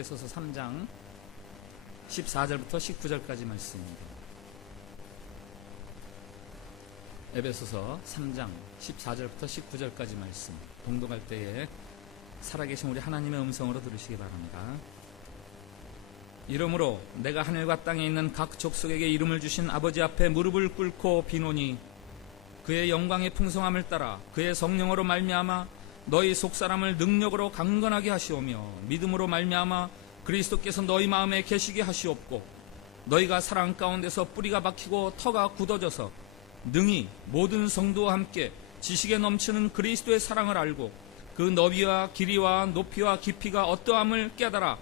에베소서 3장 14절부터 19절까지 말씀입니다. 에베소서 3장 14절부터 19절까지 말씀, 봉독할 때에 살아계신 우리 하나님의 음성으로 들으시기 바랍니다. 이러므로 내가 하늘과 땅에 있는 각 족속에게 이름을 주신 아버지 앞에 무릎을 꿇고 비노니 그의 영광의 풍성함을 따라 그의 성령으로 말미암아 너희 속사람을 능력으로 강건하게 하시오며 믿음으로 말미암아 그리스도께서 너희 마음에 계시게 하시옵고 너희가 사랑 가운데서 뿌리가 박히고 터가 굳어져서 능히 모든 성도와 함께 지식에 넘치는 그리스도의 사랑을 알고 그 너비와 길이와 높이와 깊이가 어떠함을 깨달아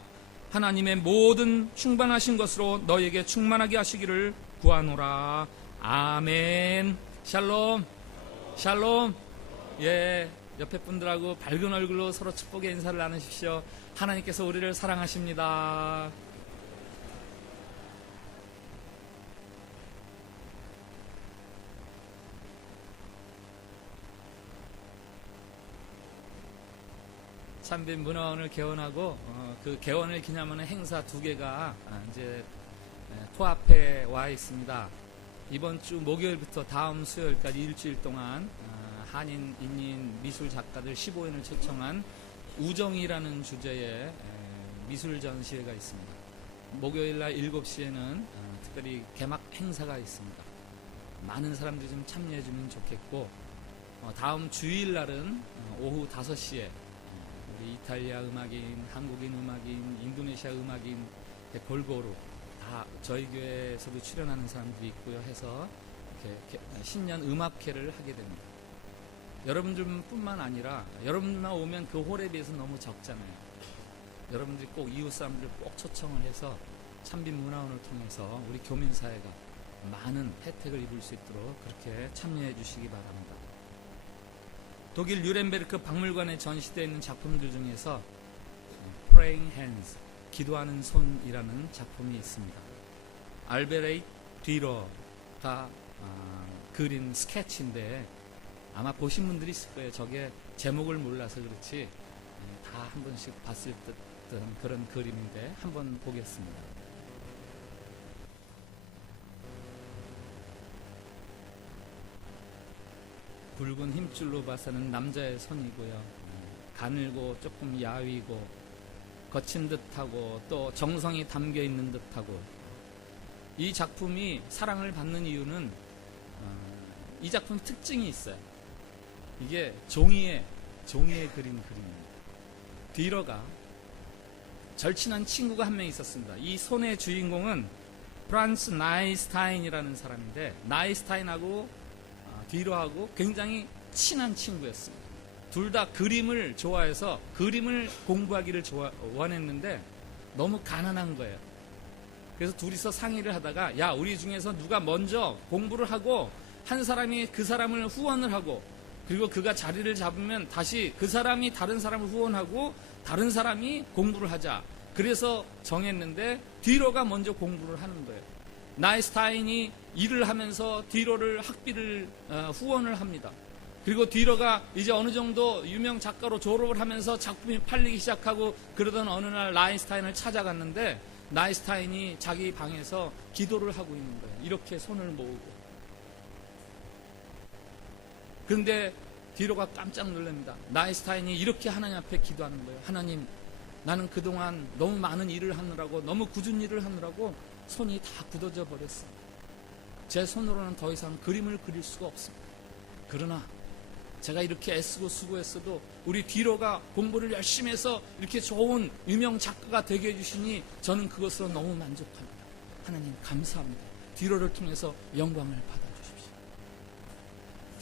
하나님의 모든 충만하신 것으로 너희에게 충만하게 하시기를 구하노라. 아멘. 샬롬. 샬롬. 예, 옆에 분들하고 밝은 얼굴로 서로 축복의 인사를 나누십시오. 하나님께서 우리를 사랑하십니다. 참빈 문화원을 개원하고 그 개원을 기념하는 행사 2개가 이제 코앞에 와 있습니다. 이번 주 목요일부터 다음 수요일까지 일주일 동안 한인, 인인, 미술 작가들 15인을 초청한 우정이라는 주제의 미술 전시회가 있습니다. 목요일날 7시에는 특별히 개막 행사가 있습니다. 많은 사람들이 좀 참여해 주면 좋겠고, 다음 주일날은 오후 5시에 우리 이탈리아 음악인, 한국인 음악인, 인도네시아 음악인 골고루 다 저희 교회에서도 출연하는 사람들이 있고요 해서 이렇게 신년 음악회를 하게 됩니다. 여러분들뿐만 아니라 여러분들만 오면 그 홀에 비해서 너무 적잖아요. 여러분들이 꼭 이웃 사람들을 꼭 초청을 해서 참빈 문화원을 통해서 우리 교민사회가 많은 혜택을 입을 수 있도록 그렇게 참여해 주시기 바랍니다. 독일 뉴렌베르크 박물관에 전시되어 있는 작품들 중에서 Praying Hands, 기도하는 손이라는 작품이 있습니다. 알베레이트 뒤러가 그린 스케치인데 아마 보신 분들이 있을 거예요. 저게 제목을 몰라서 그렇지 다 한 번씩 봤을 듯한 그런 그림인데 한번 보겠습니다. 붉은 힘줄로 봐서는 남자의 손이고요. 가늘고 조금 야위고 거친 듯하고 또 정성이 담겨 있는 듯하고, 이 작품이 사랑을 받는 이유는 이 작품 특징이 있어요. 이게 종이에 그린 그림입니다. 뒤러가 절친한 친구가 한 명 있었습니다. 이 손의 주인공은 프란츠 나이스타인이라는 사람인데, 나이스타인하고 뒤러하고 굉장히 친한 친구였습니다. 둘 다 그림을 좋아해서 그림을 공부하기를 원했는데 너무 가난한 거예요. 그래서 둘이서 상의를 하다가, 야, 우리 중에서 누가 먼저 공부를 하고 한 사람이 그 사람을 후원을 하고, 그리고 그가 자리를 잡으면 다시 그 사람이 다른 사람을 후원하고 다른 사람이 공부를 하자. 그래서 정했는데 뒤러가 먼저 공부를 하는 거예요. 나이스타인이 일을 하면서 뒤러를 학비를 후원을 합니다. 그리고 뒤러가 이제 어느 정도 유명 작가로 졸업을 하면서 작품이 팔리기 시작하고, 그러던 어느 날 나이스타인을 찾아갔는데 나이스타인이 자기 방에서 기도를 하고 있는 거예요. 이렇게 손을 모으고. 그런데 뒤러가 깜짝 놀랍니다. 나이스타인이 이렇게 하나님 앞에 기도하는 거예요. 하나님, 나는 그동안 너무 많은 일을 하느라고, 너무 굳은 일을 하느라고 손이 다 굳어져 버렸어요. 제 손으로는 더 이상 그림을 그릴 수가 없습니다. 그러나 제가 이렇게 애쓰고 수고했어도 우리 뒤러가 공부를 열심히 해서 이렇게 좋은 유명 작가가 되게 해주시니 저는 그것으로 너무 만족합니다. 하나님 감사합니다. 뒤러를 통해서 영광을 받아주십시오.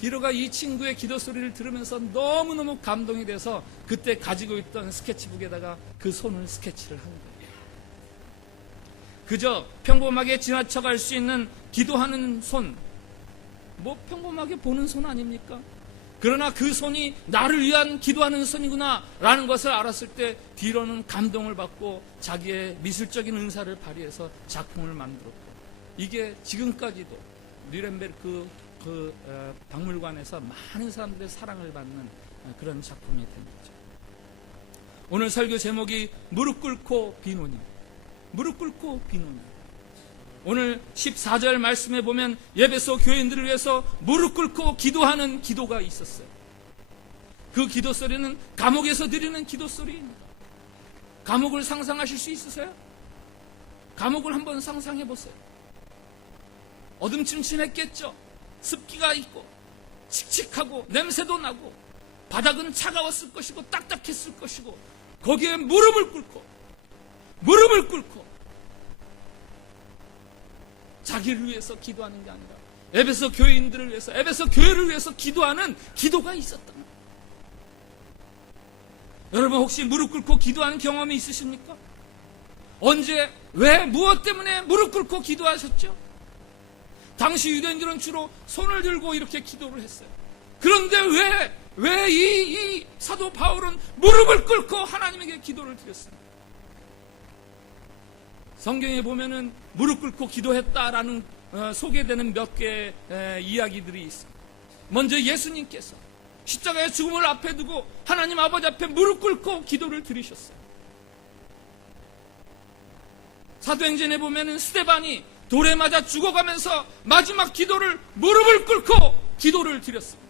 뒤러가 이 친구의 기도 소리를 들으면서 너무너무 감동이 돼서 그때 가지고 있던 스케치북에다가 그 손을 스케치를 한 거예요. 그저 평범하게 지나쳐갈 수 있는 기도하는 손, 뭐 평범하게 보는 손 아닙니까? 그러나 그 손이 나를 위한 기도하는 손이구나 라는 것을 알았을 때 뒤로는 감동을 받고 자기의 미술적인 은사를 발휘해서 작품을 만들었고, 이게 지금까지도 뉴렌베르크 박물관에서 많은 사람들의 사랑을 받는 그런 작품이 된 거죠. 오늘 설교 제목이 무릎 꿇고 비노니. 무릎 꿇고 비노니. 오늘 14절 말씀에 보면 에베소 교인들을 위해서 무릎 꿇고 기도하는 기도가 있었어요. 그 기도 소리는 감옥에서 드리는 기도 소리입니다. 감옥을 상상하실 수 있으세요? 감옥을 한번 상상해 보세요. 어둠침침했겠죠. 습기가 있고 칙칙하고 냄새도 나고 바닥은 차가웠을 것이고 딱딱했을 것이고 거기에 무릎을 꿇고 자기를 위해서 기도하는 게 아니라 에베소 교인들을 위해서, 에베소 교회를 위해서 기도하는 기도가 있었던 거예요. 여러분 혹시 무릎 꿇고 기도하는 경험이 있으십니까? 언제, 왜, 무엇 때문에 무릎 꿇고 기도하셨죠? 당시 유대인들은 주로 손을 들고 이렇게 기도를 했어요. 그런데 왜 이 사도 바울은 무릎을 꿇고 하나님에게 기도를 드렸습니다? 성경에 보면은 무릎 꿇고 기도했다라는 소개되는 몇 개의 이야기들이 있습니다. 먼저 예수님께서 십자가의 죽음을 앞에 두고 하나님 아버지 앞에 무릎 꿇고 기도를 드리셨어요. 사도행전에 보면은 스데반이 돌에 맞아 죽어가면서 마지막 기도를 무릎을 꿇고 기도를 드렸습니다.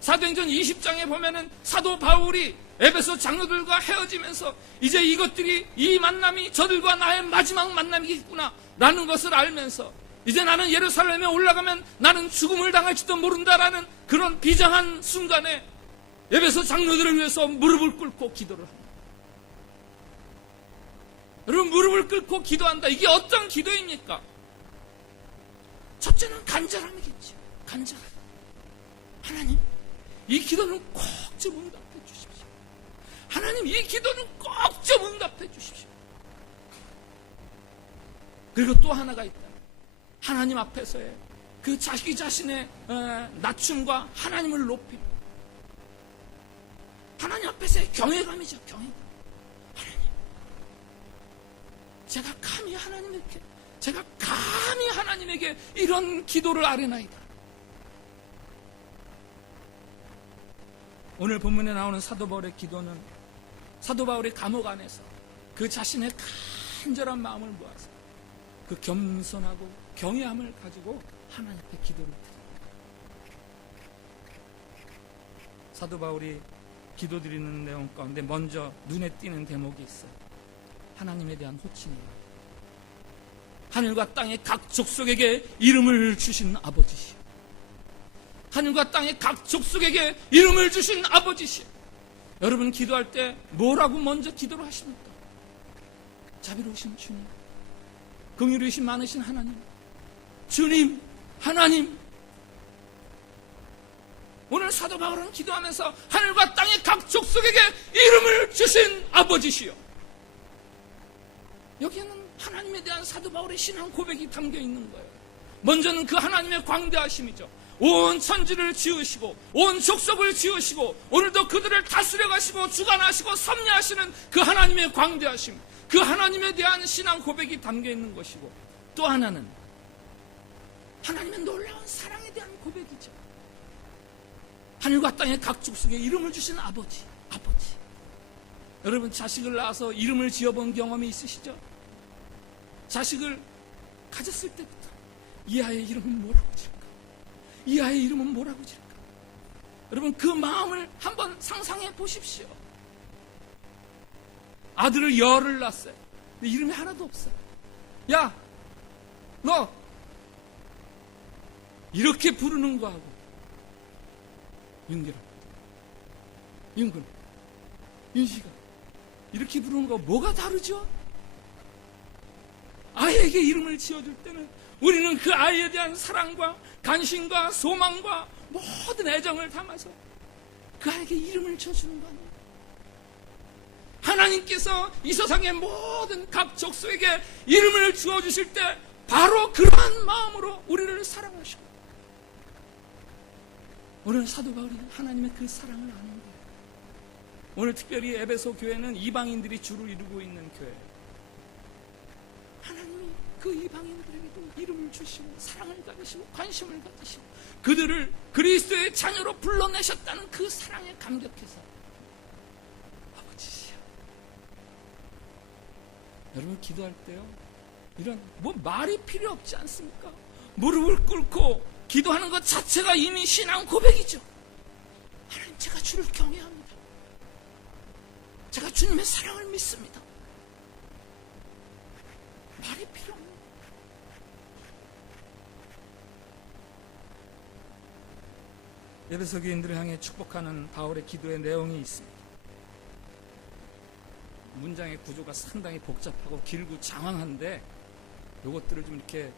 사도행전 20장에 보면은 사도 바울이 에베소 장로들과 헤어지면서 이제 이것들이, 이 만남이 저들과 나의 마지막 만남이겠구나 라는 것을 알면서 이제 나는 예루살렘에 올라가면 나는 죽음을 당할지도 모른다라는 그런 비장한 순간에 에베소 장로들을 위해서 무릎을 꿇고 기도를 합니다. 여러분, 무릎을 꿇고 기도한다. 이게 어떤 기도입니까? 첫째는 간절함이겠죠. 간절함. 하나님, 이 기도는 꼭 좀 응답해 주십시오. 하나님, 이 기도는 꼭 좀 응답해 주십시오. 그리고 또 하나가 있다. 하나님 앞에서의 그 자기 자신의 낮춤과 하나님을 높임. 하나님 앞에서의 경외감이죠. 경외감. 하나님, 제가 감히 하나님에게 이런 기도를 아뢰나이다. 오늘 본문에 나오는 사도 바울의 기도는 사도 바울의 감옥 안에서 그 자신의 간절한 마음을 모아서 그 겸손하고 경외함을 가지고 하나님 앞에 기도를 드립니다. 사도 바울이 기도드리는 내용 가운데 먼저 눈에 띄는 대목이 있어요. 하나님에 대한 호칭입니다. 하늘과 땅의 각 족속에게 이름을 주신 아버지시오. 하늘과 땅의 각 족속에게 이름을 주신 아버지시오. 여러분, 기도할 때 뭐라고 먼저 기도를 하십니까? 자비로우신 주님, 긍휼이신 많으신 하나님, 주님, 하나님. 오늘 사도 바울은 기도하면서 하늘과 땅의 각 족속에게 이름을 주신 아버지시오. 여기에는 하나님에 대한 사도 바울의 신앙 고백이 담겨 있는 거예요. 먼저는 그 하나님의 광대하심이죠. 온 천지를 지으시고 온 족속을 지으시고 오늘도 그들을 다스려 가시고 주관하시고 섭리하시는 그 하나님의 광대하심, 그 하나님에 대한 신앙 고백이 담겨 있는 것이고, 또 하나는 하나님의 놀라운 사랑에 대한 고백이죠. 하늘과 땅의 각 족속에 이름을 주신 아버지. 여러분, 자식을 낳아서 이름을 지어본 경험이 있으시죠? 자식을 가졌을 때부터 이 아이의 이름은 뭐라고 지을까? 이 아이의 이름은 뭐라고 지을까? 여러분, 그 마음을 한번 상상해 보십시오. 아들을 열을 낳았어요. 근데 이름이 하나도 없어요. 야, 너 이렇게 부르는 거하고 윤기라, 윤근, 윤시가 이렇게 부르는 거 뭐가 다르죠? 아이에게 이름을 지어줄 때는 우리는 그 아이에 대한 사랑과 관심과 소망과 모든 애정을 담아서 그 아이에게 이름을 지어주는 거 아니에요? 하나님께서 이 세상의 모든 각 족속에게 이름을 지어주실 때 바로 그러한 마음으로 우리를 사랑하시고, 오늘 사도 바울이 하나님의 그 사랑을 아는 거예요. 오늘 특별히 에베소 교회는 이방인들이 주를 이루고 있는 교회예요. 하나님이 그 이방인들에게도 이름을 주시고 사랑을 가지시고 관심을 가지시고 그들을 그리스도의 자녀로 불러내셨다는 그 사랑에 감격해서 아버지, 여러분 기도할 때요, 이런 말이 필요 없지 않습니까? 무릎을 꿇고 기도하는 것 자체가 이미 신앙 고백이죠. 하나님, 제가 주를 경외합니다. 제가 주님의 사랑을 믿습니다. 말이 필요 없는 에베소 교인들을 향해 축복하는 바울의 기도의 내용이 있습니다. 문장의 구조가 상당히 복잡하고 길고 장황한데 이것들을 좀 이렇게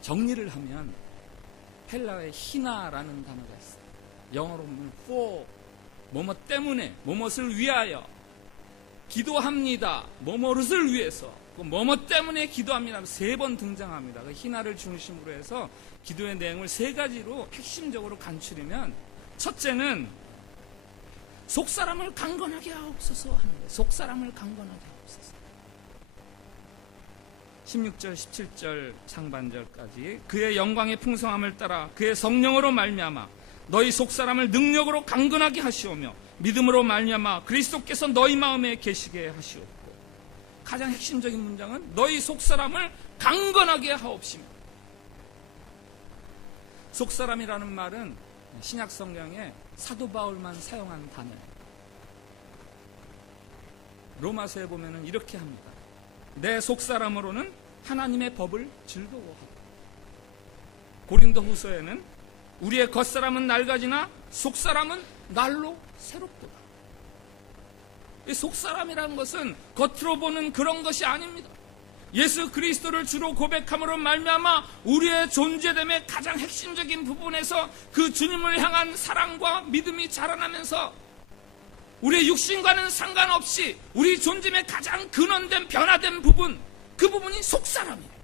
정리를 하면 헬라어의 히나라는 단어가 있어요. 영어로 보면 for, 뭐뭐 때문에, 뭐뭇을 위하여 기도합니다. 뭐뭐를 위해서, 뭐뭐 때문에 기도합니다. 3번 등장합니다. 그 히나를 중심으로 해서 기도의 내용을 3가지로 핵심적으로 간추리면, 첫째는 속사람을 강건하게 하옵소서 하는데, 속사람을 강건하게 하옵소서. 16절 17절 상반절까지 그의 영광의 풍성함을 따라 그의 성령으로 말미암아 너희 속사람을 능력으로 강건하게 하시오며 믿음으로 말미암아 그리스도께서 너희 마음에 계시게 하시옵고, 가장 핵심적인 문장은 너희 속사람을 강건하게 하옵시며. 속사람이라는 말은 신약 성경에 사도 바울만 사용한 단어예요. 로마서에 보면은 이렇게 합니다. 내 속사람으로는 하나님의 법을 즐거워하고. 고린도 후서에는 우리의 겉사람은 낡아지나 속사람은 날로 새롭도다. 이 속사람이라는 것은 겉으로 보는 그런 것이 아닙니다. 예수 그리스도를 주로 고백함으로 말미암아 우리의 존재됨의 가장 핵심적인 부분에서 그 주님을 향한 사랑과 믿음이 자라나면서 우리의 육신과는 상관없이 우리 존재의 가장 근원된 변화된 부분, 그 부분이 속사람이에요.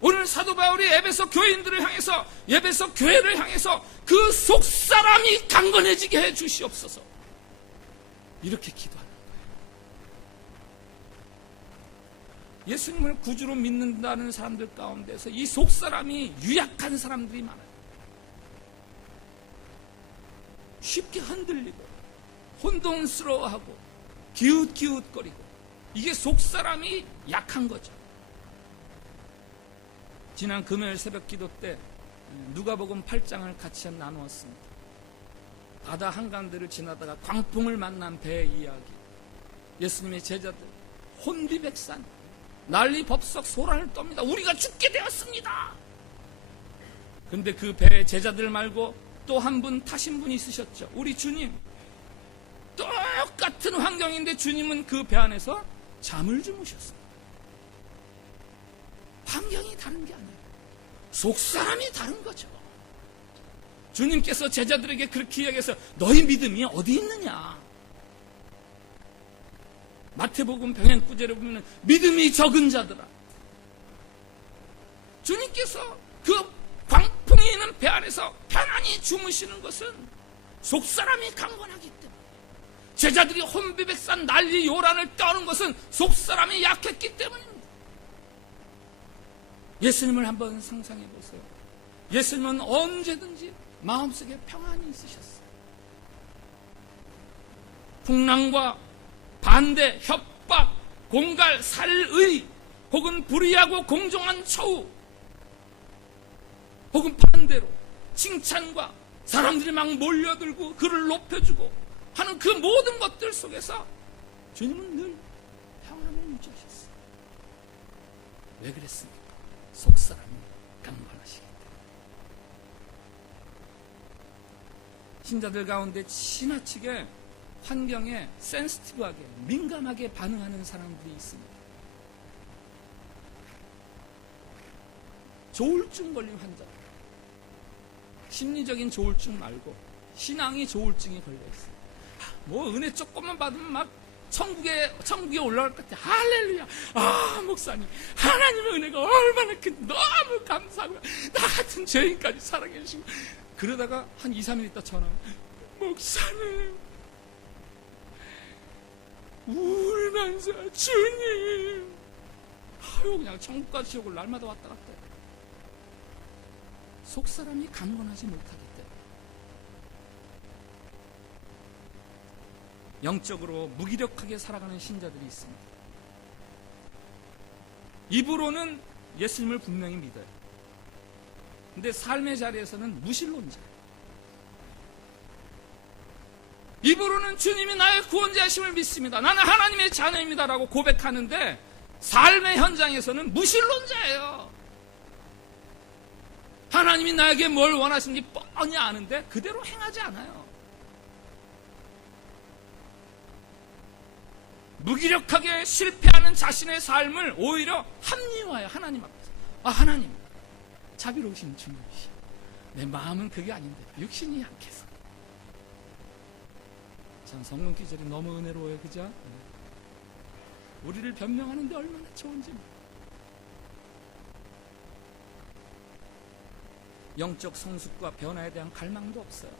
오늘 사도 바울이 에베소 교인들을 향해서, 에베소 교회를 향해서 그 속사람이 강건해지게 해 주시옵소서, 이렇게 기도하는 거예요. 예수님을 구주로 믿는다는 사람들 가운데서 이 속사람이 유약한 사람들이 많아요. 쉽게 흔들리고 혼돈스러워하고 기웃기웃거리고, 이게 속사람이 약한 거죠. 지난 금요일 새벽 기도 때 누가복음 8장을 같이 나누었습니다. 바다 한가운데를 지나다가 광풍을 만난 배의 이야기, 예수님의 제자들 혼비백산, 난리 법석 소란을 떱니다. 우리가 죽게 되었습니다. 그런데 그 배의 제자들 말고 또 한 분 타신 분이 있으셨죠. 우리 주님. 똑같은 환경인데 주님은 그 배 안에서 잠을 주무셨어요. 환경이 다른 게 아니에요. 속사람이 다른 거죠. 주님께서 제자들에게 그렇게 이야기해서 너희 믿음이 어디 있느냐. 마태복음 병행구절에 보면 믿음이 적은 자들아. 주님께서 그 광풍이 있는 배 안에서 편안히 주무시는 것은 속사람이 강건하기 때문에, 제자들이 혼비백산 난리 요란을 떠는 것은 속사람이 약했기 때문입니다. 예수님을 한번 상상해 보세요. 예수님은 언제든지 마음속에 평안이 있으셨어요. 풍랑과 반대, 협박, 공갈, 살의, 혹은 불의하고 공정한 처우, 혹은 반대로 칭찬과 사람들이 막 몰려들고 그를 높여주고 하는 그 모든 것들 속에서 주님은 늘 평안을 유지하셨어요. 왜 그랬습니까? 속사람이 강건하시기 때문에. 신자들 가운데 지나치게 환경에 센시티브하게, 민감하게 반응하는 사람들이 있습니다. 조울증 걸린 환자, 심리적인 조울증 말고 신앙이 조울증이 걸려있어요. 뭐 은혜 조금만 받으면 막 천국에 올라갈 것 같아. 할렐루야. 아, 목사님, 하나님의 은혜가 얼마나 너무 감사하고요. 나 같은 죄인까지 사랑해 주시고. 그러다가 한 2, 3일 있다 전화, 목사님, 울면서 주님. 아유, 그냥 천국과 지옥을 날마다 왔다 갔다 해요. 속사람이 강건하지 못하기 때문에. 영적으로 무기력하게 살아가는 신자들이 있습니다. 입으로는 예수님을 분명히 믿어요. 근데 삶의 자리에서는 무신론자예요. 입으로는 주님이 나의 구원자이심을 믿습니다. 나는 하나님의 자녀입니다 라고 고백하는데 삶의 현장에서는 무신론자예요. 하나님이 나에게 뭘 원하시는지 뻔히 아는데 그대로 행하지 않아요. 무기력하게 실패하는 자신의 삶을 오히려 합리화해요. 하나님 앞에서. 하나님 자비로우신 주님이시. 내 마음은 그게 아닌데 육신이 약해서. 참 성경 기절이 너무 은혜로워요. 그죠? 우리를 변명하는데 얼마나 좋은지. 영적 성숙과 변화에 대한 갈망도 없어요.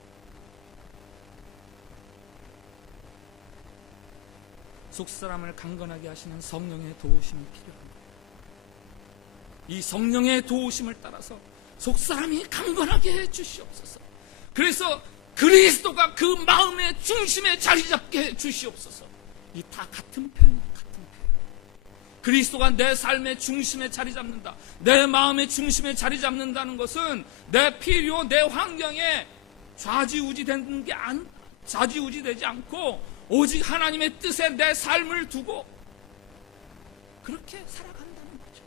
속사람을 강건하게 하시는 성령의 도우심이 필요합니다. 이 성령의 도우심을 따라서 속사람이 강건하게 해 주시옵소서. 그래서 그리스도가 그 마음의 중심에 자리 잡게 해 주시옵소서. 이 다 같은 표현이에요. 같은 표현. 그리스도가 내 삶의 중심에 자리 잡는다. 내 마음의 중심에 자리 잡는다는 것은 내 필요, 내 환경에 좌지우지되지 않고 오직 하나님의 뜻에 내 삶을 두고 그렇게 살아간다는 거죠.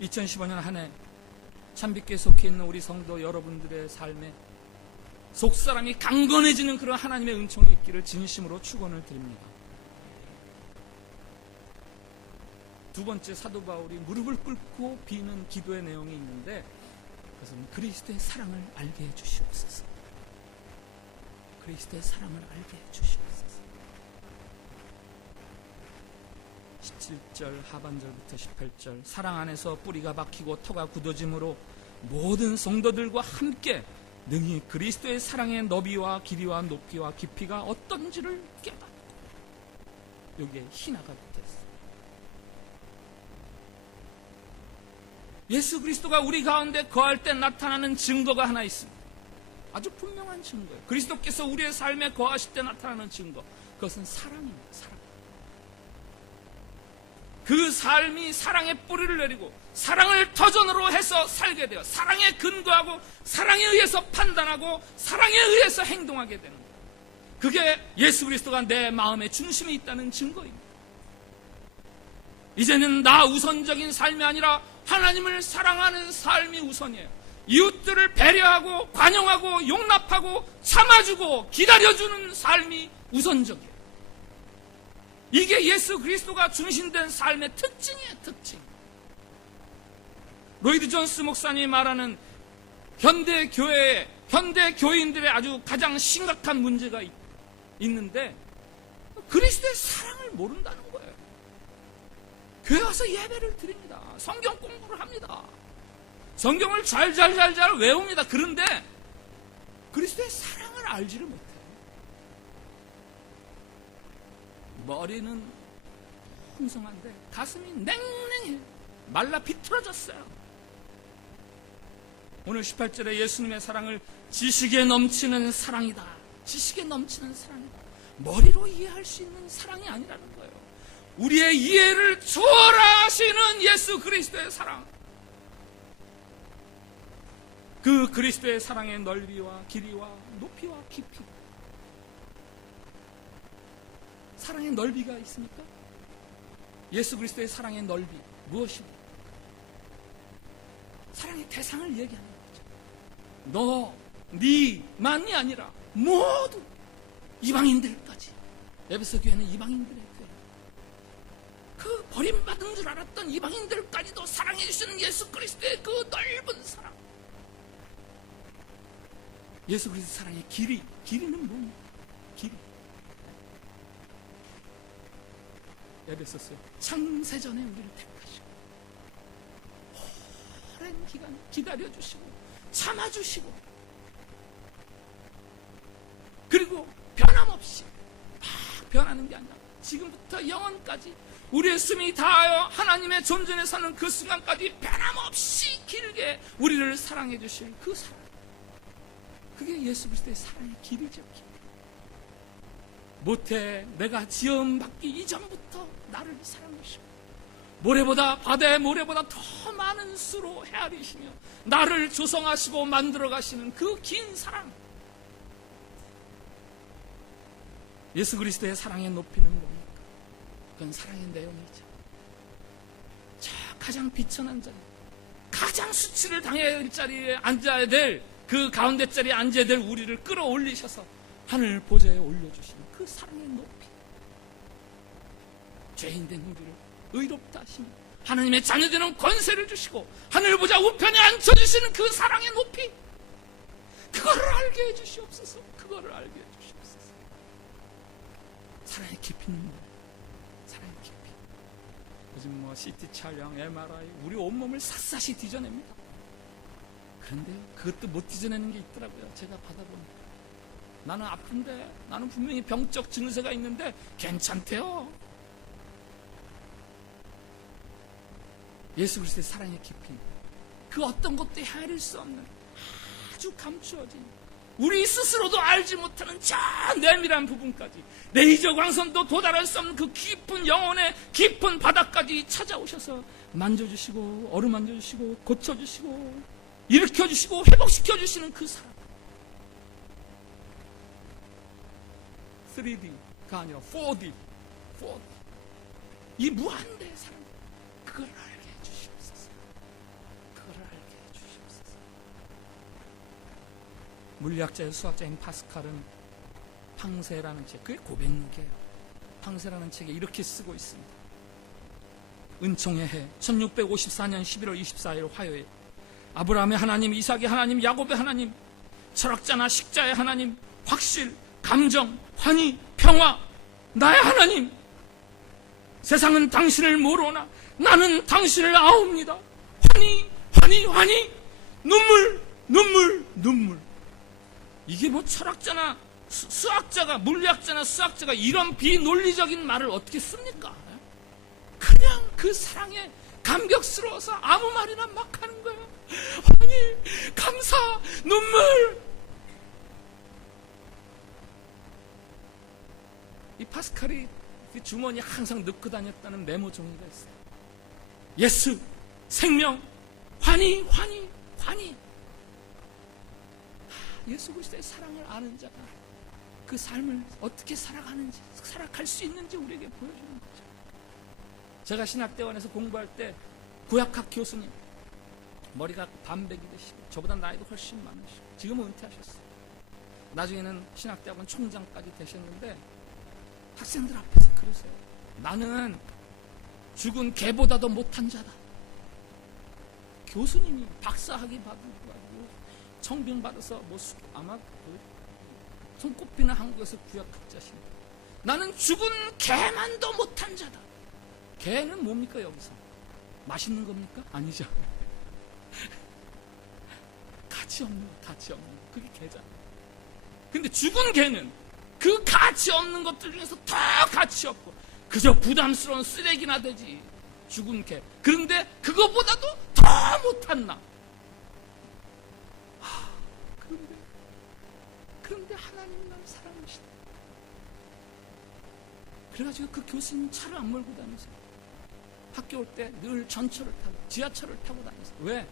2015년 한 해 참빛교에 속해 있는 우리 성도 여러분들의 삶에 속사람이 강건해지는 그런 하나님의 은총이 있기를 진심으로 축원을 드립니다. 두 번째, 사도 바울이 무릎을 꿇고 비는 기도의 내용이 있는데 그것은 그리스도의 사랑을 알게 해 주시옵소서. 그리스도의 사랑을 알게 해 주시옵소서. 17절 하반절부터 18절, 사랑 안에서 뿌리가 박히고 터가 굳어짐으로 모든 성도들과 함께 능히 그리스도의 사랑의 너비와 길이와 높이와 깊이가 어떤지를 깨닫고, 여기에 희나가 붙어있어요. 예수 그리스도가 우리 가운데 거할 때 나타나는 증거가 하나 있습니다. 아주 분명한 증거예요. 그리스도께서 우리의 삶에 거하실 때 나타나는 증거, 그것은 사랑입니다. 사랑. 그 삶이 사랑의 뿌리를 내리고 사랑을 터전으로 해서 살게 돼요. 사랑에 근거하고 사랑에 의해서 판단하고 사랑에 의해서 행동하게 되는 거예요. 그게 예수 그리스도가 내 마음의 중심에 있다는 증거입니다. 이제는 나 우선적인 삶이 아니라 하나님을 사랑하는 삶이 우선이에요. 이웃들을 배려하고 관용하고 용납하고 참아주고 기다려주는 삶이 우선적이에요. 이게 예수 그리스도가 중심된 삶의 특징이에요. 특징. 로이드 존스 목사님이 말하는 현대 교인들의 아주 가장 심각한 문제가 있는데 그리스도의 사랑을 모른다는 거예요. 교회 와서 예배를 드립니다. 성경 공부를 합니다. 성경을 잘 외웁니다. 그런데 그리스도의 사랑을 알지를 못해요. 머리는 풍성한데 가슴이 냉랭해요. 말라 비틀어졌어요. 오늘 18절에 예수님의 사랑을 지식에 넘치는 사랑이다. 지식에 넘치는 사랑이다. 머리로 이해할 수 있는 사랑이 아니라는 거예요. 우리의 이해를 초월하시는 예수 그리스도의 사랑. 그 그리스도의 사랑의 넓이와 길이와 높이와 깊이. 사랑의 넓이가 있습니까? 예수 그리스도의 사랑의 넓이 무엇입니까? 사랑의 대상을 얘기하는 거죠. 네만이 아니라 모두 이방인들까지. 에베소 교회는 이방인들의 교회. 그 버림받은 줄 알았던 이방인들까지도 사랑해 주시는 예수 그리스도의 그 넓은 사랑. 예수 그리스도 사랑의 길이는 뭡니까? 길이. 에베소서 창세전에 우리를 택하시고 오랜 기간 기다려주시고 참아주시고 그리고 변함없이 막 변하는 게 아니라 지금부터 영원까지 우리의 숨이 다하여 하나님의 존전에 사는 그 순간까지 변함없이 길게 우리를 사랑해 주실 그 사랑, 그게 예수 그리스도의 사랑의 길이죠. 모태 내가 지음받기 이전부터 나를 사랑하시고 모래보다 바다의 모래보다 더 많은 수로 헤아리시며 나를 조성하시고 만들어 가시는 그 긴 사랑, 예수 그리스도의 사랑의 높이는 뭡니까? 그건 사랑의 내용이죠. 저 가장 비천한 자리, 가장 수치를 당해야 될 자리에 앉아야 될, 그 가운데 자리에 앉아야 될 우리를 끌어올리셔서 하늘 보좌에 올려주시는 그 사랑의 높이, 죄인된 우리를 의롭다 하시며 하나님의 자녀되는 권세를 주시고 하늘 보좌 우편에 앉혀주시는 그 사랑의 높이, 그거를 알게 해주시옵소서. 그거를 알게 해주시옵소서. 사랑의 깊이는 뭐예요? 사랑의 깊이. 요즘 뭐 CT 촬영, MRI, 우리 온몸을 샅샅이 뒤져냅니다. 그런데 그것도 못 뒤져내는 게 있더라고요. 제가 받아보니까. 나는 아픈데, 나는 분명히 병적 증세가 있는데 괜찮대요. 예수 그리스도의 사랑의 깊이, 그 어떤 것도 헤아릴 수 없는 아주 감추어진, 우리 스스로도 알지 못하는 저 내밀한 부분까지, 레이저 광선도 도달할 수 없는 그 깊은 영혼의 깊은 바닥까지 찾아오셔서 만져주시고 어루만져주시고 고쳐주시고 일으켜주시고 회복시켜주시는 그 사랑. 3D가 아니라 4D. 이 무한대의 사랑, 그걸 알게 해주시옵소서. 그걸 알게 해주시옵소서. 물리학자의 수학자인 파스칼은 팡세라는 책, 그게 고백록이에요. 팡세라는 책에 이렇게 쓰고 있습니다. 은총의 해 1654년 11월 24일 화요일, 아브라함의 하나님, 이삭의 하나님, 야곱의 하나님, 철학자나 식자의 하나님, 확실, 감정, 환희, 평화, 나의 하나님, 세상은 당신을 모르나 나는 당신을 아옵니다. 환희, 눈물. 이게 뭐 철학자나 수학자가, 물리학자나 수학자가 이런 비논리적인 말을 어떻게 씁니까? 그냥 그 사랑에 감격스러워서 아무 말이나 막 하는 거예요. 환희, 감사, 눈물. 이 파스칼이 그 주머니에 항상 넣고 다녔다는 메모 종이가 있어요. 예수, 생명, 환희. 예수 그리스도의 사랑을 아는 자가 그 삶을 어떻게 살아가는지, 살아갈 수 있는지 우리에게 보여주는 거죠. 제가 신학대원에서 공부할 때 구약학 교수님, 머리가 반백이 되시고 저보다 나이도 훨씬 많으시고 지금은 은퇴하셨어요. 나중에는 신학대학원 총장까지 되셨는데 학생들 앞에서 그러세요. 나는 죽은 개보다도 못한 자다. 교수님이 박사학위 받고 청빙 받아서 아마 손꼽히는 한국에서 구약학자십니다. 나는 죽은 개만도 못한 자다. 개는 뭡니까 여기서? 맛있는 겁니까? 아니죠. 가치 없는 그게 개잖아요. 근데 죽은 개는 그 가치 없는 것들 중에서 더 가치 없고 그저 부담스러운 쓰레기나 되지, 죽은 개. 그런데 그거보다도 더 못한 나. 그런데 하나님이 나를 사랑하시다. 그래가지고 그 교수님 차를 안 몰고 다니세요. 학교 올 때 늘 전철을 타고 지하철을 타고 다니세요. 왜?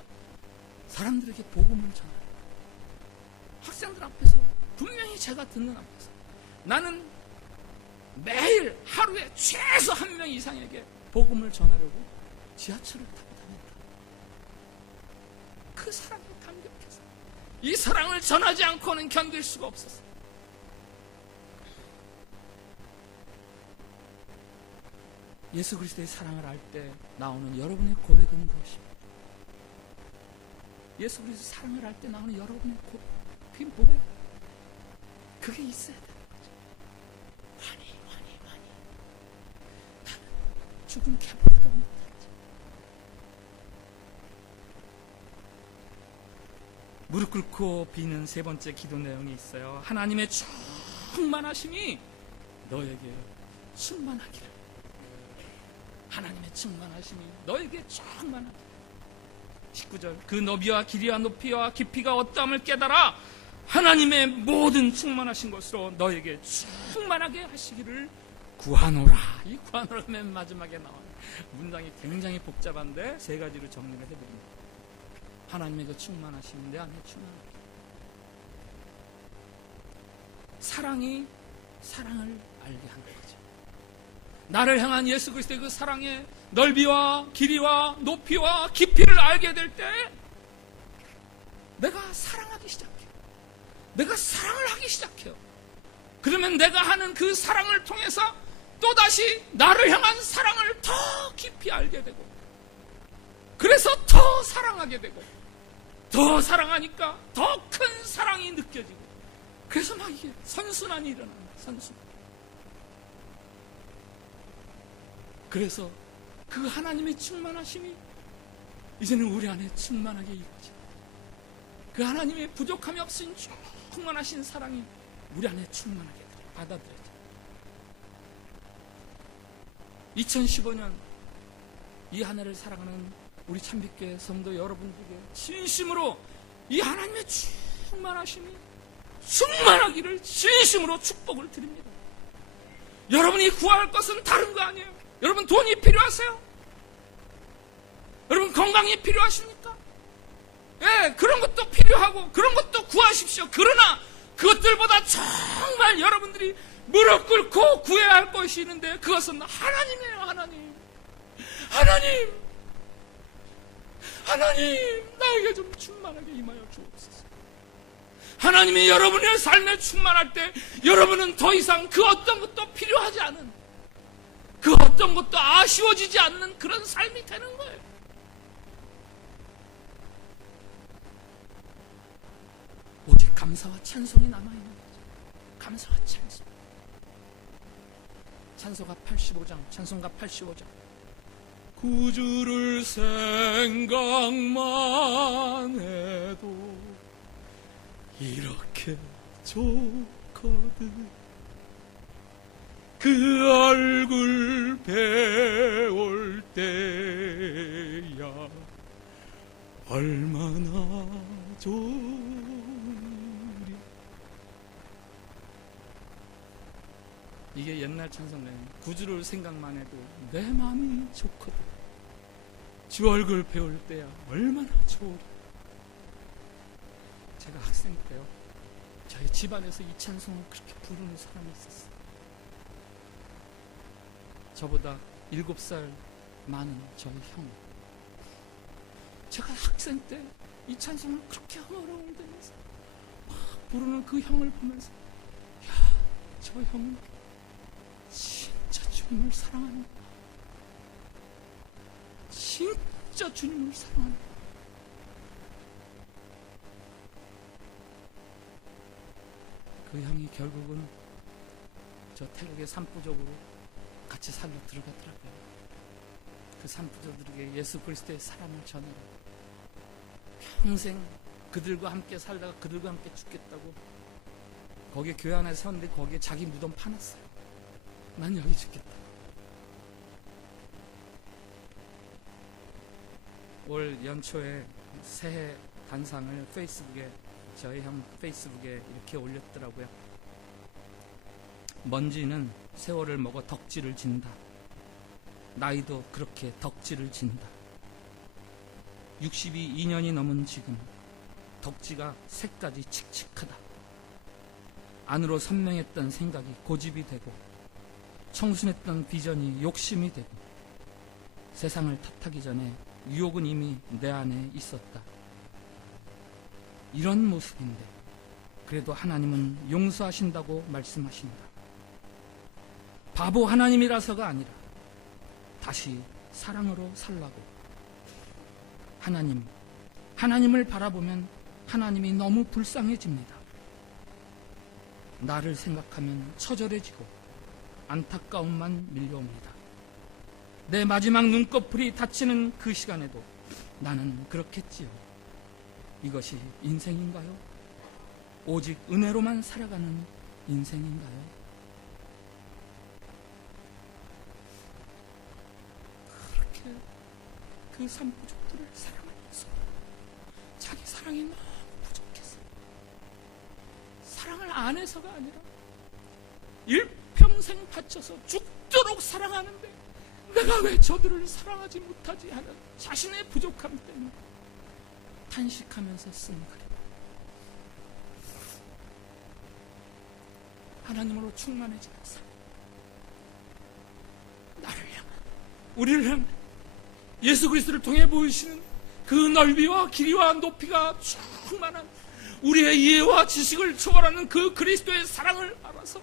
사람들에게 복음을 전하라. 학생들 앞에서, 분명히 제가 듣는 앞에서, 나는 매일 하루에 최소 한 명 이상에게 복음을 전하려고 지하철을 타고 다닌다. 그 사랑에 감격해서 이 사랑을 전하지 않고는 견딜 수가 없었어요. 예수 그리스도의 사랑을 알 때 나오는 여러분의 고백은 무엇입니까? 예수 그리스도의 사랑을 알 때 나오는 여러분의 고백, 그게 뭐예요? 그게 있어야 되는 거죠. 환희. 나는 죽은 개보다도 못하지. 무릎 꿇고 비는 세 번째 기도 내용이 있어요. 하나님의 충만하심이 너에게 충만하기를. 하나님의 충만하심이 너에게 충만하기를. 19절, 그 너비와 길이와 높이와 깊이가 어떠함을 깨달아 하나님의 모든 충만하신 것으로 너에게 충만하게 하시기를 구하노라. 이 구하노라 맨 마지막에 나와요. 문장이 굉장히 복잡한데 세 가지로 정리를 해드립니다. 하나님의 그 충만하심, 내 안에 충만하게. 사랑이 사랑을 알게 하는 거죠. 나를 향한 예수 그리스도의 그 사랑의 넓이와 길이와 높이와 깊이를 알게 될 때 내가 사랑하기 시작해요. 내가 사랑을 하기 시작해요. 그러면 내가 하는 그 사랑을 통해서 또다시 나를 향한 사랑을 더 깊이 알게 되고, 그래서 더 사랑하게 되고, 더 사랑하니까 더 큰 사랑이 느껴지고, 그래서 막 이게 선순환이 일어납니다. 선순환. 그래서 그 하나님의 충만하심이 이제는 우리 안에 충만하게 이루어져. 그 하나님의 부족함이 없인 충만하신 사랑이 우리 안에 충만하게 받아들여져. 2015년 이 한 해를 사랑하는 우리 참빛교회 성도 여러분들에게 진심으로 이 하나님의 충만하심이 충만하기를 진심으로 축복을 드립니다. 여러분이 구할 것은 다른 거 아니에요. 여러분 돈이 필요하세요? 여러분 건강이 필요하십니까? 예, 그런 것도 필요하고 그런 것도 구하십시오. 그러나 그것들보다 정말 여러분들이 무릎 꿇고 구해야 할 것이 있는데 그것은 하나님이에요. 하나님, 나에게 좀 충만하게 임하여 주옵소서. 하나님이 여러분의 삶에 충만할 때 여러분은 더 이상 그 어떤 것도 필요하지 않은, 그 어떤 것도 아쉬워지지 않는 그런 삶이 되는 거예요. 오직 감사와 찬송이 남아있는 거죠. 감사와 찬송. 찬송가 85장. 구주를 생각만 해도 이렇게 좋거든. 그 얼굴 배울 때야 얼마나 좋으리. 이게 옛날 찬송가예요. 구주를 생각만 해도 내 마음이 좋거든. 주 얼굴 배울 때야 얼마나 좋으리. 제가 학생 때요, 저희 집안에서 이 찬송을 그렇게 부르는 사람이 있었어요. 저보다 7살 많은 저희 형. 제가 학생 때 이 찬송을 그렇게 흥얼흥얼대면서 막 부르는 그 형을 보면서, 야, 저 형은 진짜 주님을 사랑하는구나. 진짜 주님을 사랑하는구나. 그 형이 결국은 저 태국의 산부족으로 같이 살러 들어가더라고요. 그 산부족들에게 예수 그리스도의 사랑을 전하러 평생 그들과 함께 살다가 그들과 함께 죽겠다고 거기에 교회 안에 세웠는데 거기에 자기 무덤 파놨어요. 난 여기 죽겠다. 올 연초에 새해 단상을 페이스북에, 저희 형 페이스북에 이렇게 올렸더라고요. 먼지는 세월을 먹어 덕지를 진다. 나이도 그렇게 덕지를 진다. 62년이 넘은 지금 덕지가 새까지 칙칙하다. 안으로 선명했던 생각이 고집이 되고 청순했던 비전이 욕심이 되고 세상을 탓하기 전에 유혹은 이미 내 안에 있었다. 이런 모습인데 그래도 하나님은 용서하신다고 말씀하신다. 바보 하나님이라서가 아니라 다시 사랑으로 살라고. 하나님을 바라보면 하나님이 너무 불쌍해집니다. 나를 생각하면 처절해지고 안타까움만 밀려옵니다. 내 마지막 눈꺼풀이 닫히는 그 시간에도 나는 그렇겠지요. 이것이 인생인가요? 오직 은혜로만 살아가는 인생인가요? 그렇게 그 산부족들을 사랑하면서 자기 사랑이 너무 부족해서 안에서가 아니라 일평생 바쳐서 죽도록 사랑하는데 내가 왜 저들을 사랑하지 못하지 하는 자신의 부족함 때문에 탄식하면서 쓴 글입니다. 하나님으로 충만해지는 삶, 나를 향한, 우리를 향한 예수 그리스도를 통해 보이시는 그 넓이와 길이와 높이가 충만한 우리의 이해와 지식을 초월하는 그 그리스도의 사랑을 알아서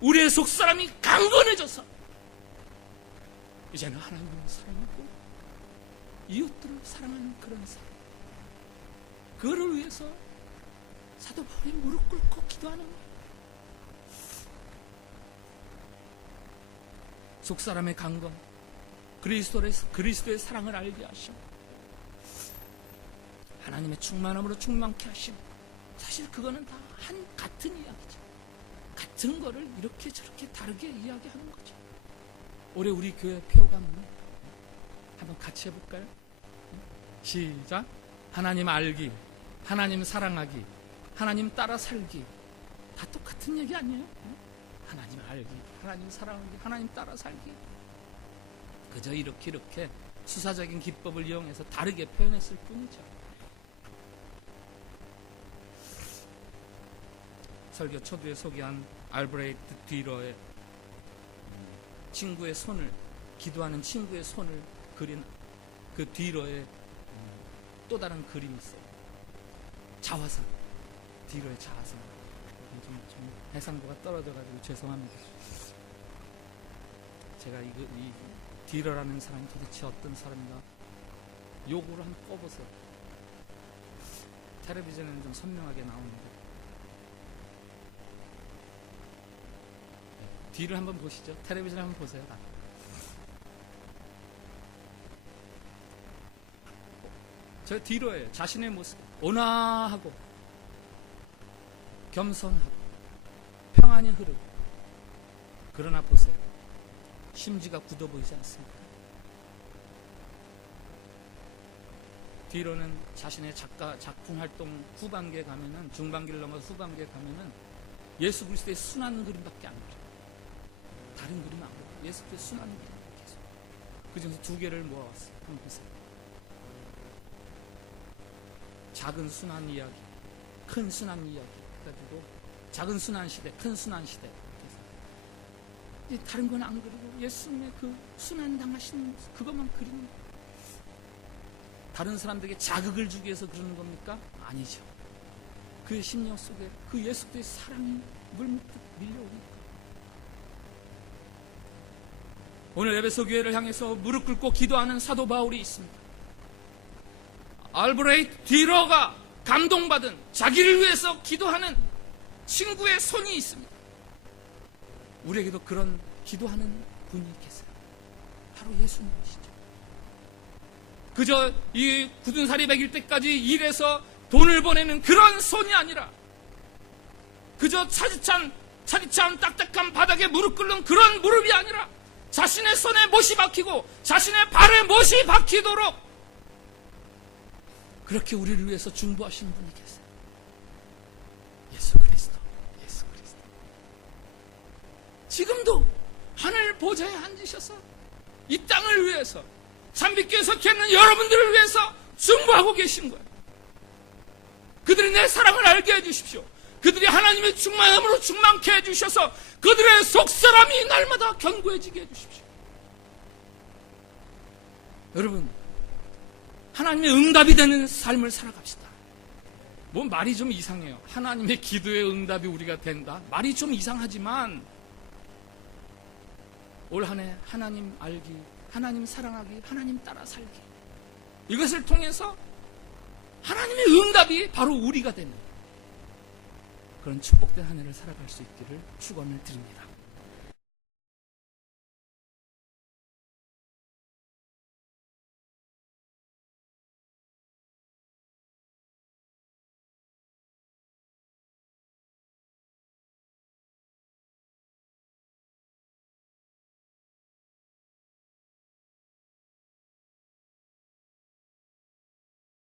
우리의 속사람이 강건해져서 이제는 하나님을 사랑하고 이웃들을 사랑하는 그런 삶, 그거를 위해서 사도 바울이 무릎 꿇고 기도하는 거예요. 속사람의 강건, 그리스도의 사랑을 알게 하시고 하나님의 충만함으로 충만케 하시고, 사실 그거는 다 같은 이야기죠. 같은 거를 이렇게 저렇게 다르게 이야기하는 거죠. 올해 우리 교회 표감은 한번 같이 해볼까요? 시작. 하나님 알기, 하나님 사랑하기, 하나님 따라 살기. 다 똑같은 얘기 아니에요? 하나님 알기, 하나님 사랑하기, 하나님 따라 살기. 그저 이렇게 수사적인 기법을 이용해서 다르게 표현했을 뿐이죠. 설교 초두에 소개한 알브레이트 뒤러의 친구의 손을, 기도하는 친구의 손을 그린 그 뒤러의 또 다른 그림이 있어요. 자화상, 뒤러의 자화상. 좀 해상도가 떨어져가지고 죄송합니다. 제가 이 뒤러라는 사람이 도대체 어떤 사람인가 요거를 한번 꼽아서 텔레비전에는 좀 선명하게 나오는데, 뒤를 한번 보시죠. 텔레비전 한번 보세요. 저 뒤로예요. 자신의 모습 온화하고 겸손하고 평안히 흐르고, 그러나 보세요. 심지가 굳어 보이지 않습니까? 뒤로는 자신의 작품 활동 후반기에 가면은, 중반기를 넘어서 후반기에 가면은 예수 그리스도의 순한 그림밖에 안 그려요. 다른 그림 안 그려요. 예수 그리스도의 순한 그림 계속. 그 중에서 두 개를 모아왔어요. 한번 보세요. 작은 순한 이야기, 큰 순한 이야기 해가지고 작은 순한 시대, 큰 순한 시대. 다른 건 안 그리고 예수님의 그 순한 당하신 그것만 그리는 거예요. 다른 사람들에게 자극을 주기 위해서 그러는 겁니까? 아니죠. 그의 심령 속에 그 예수의 사랑이 물밀듯 밀려오니까. 오늘 에베소 교회를 향해서 무릎 꿇고 기도하는 사도 바울이 있습니다. 알브레이트 뒤러가 감동받은, 자기를 위해서 기도하는 친구의 손이 있습니다. 우리에게도 그런 기도하는 분이 계세요. 바로 예수님이시죠. 그저 이 굳은 살이 배길 때까지 일해서 돈을 보내는 그런 손이 아니라, 그저 차디찬 딱딱한 바닥에 무릎 꿇는 그런 무릎이 아니라, 자신의 손에 못이 박히고 자신의 발에 못이 박히도록 그렇게 우리를 위해서 중보하시는 분이 계세요. 예수 그리스도. 지금도 하늘 보좌에 앉으셔서 이 땅을 위해서, 참빛교회 속해 있는 여러분들을 위해서 중보하고 계신 거예요. 그들이 내 사랑을 알게 해주십시오. 그들이 하나님의 충만함으로 충만케 해주셔서 그들의 속사람이 날마다 견고해지게 해주십시오. 여러분, 하나님의 응답이 되는 삶을 살아갑시다. 뭐 말이 좀 이상해요. 하나님의 기도의 응답이 우리가 된다? 말이 좀 이상하지만 올 한 해 하나님 알기, 하나님 사랑하기, 하나님 따라 살기, 이것을 통해서 하나님의 응답이 바로 우리가 되는 그런 축복된 한 해를 살아갈 수 있기를 축원을 드립니다.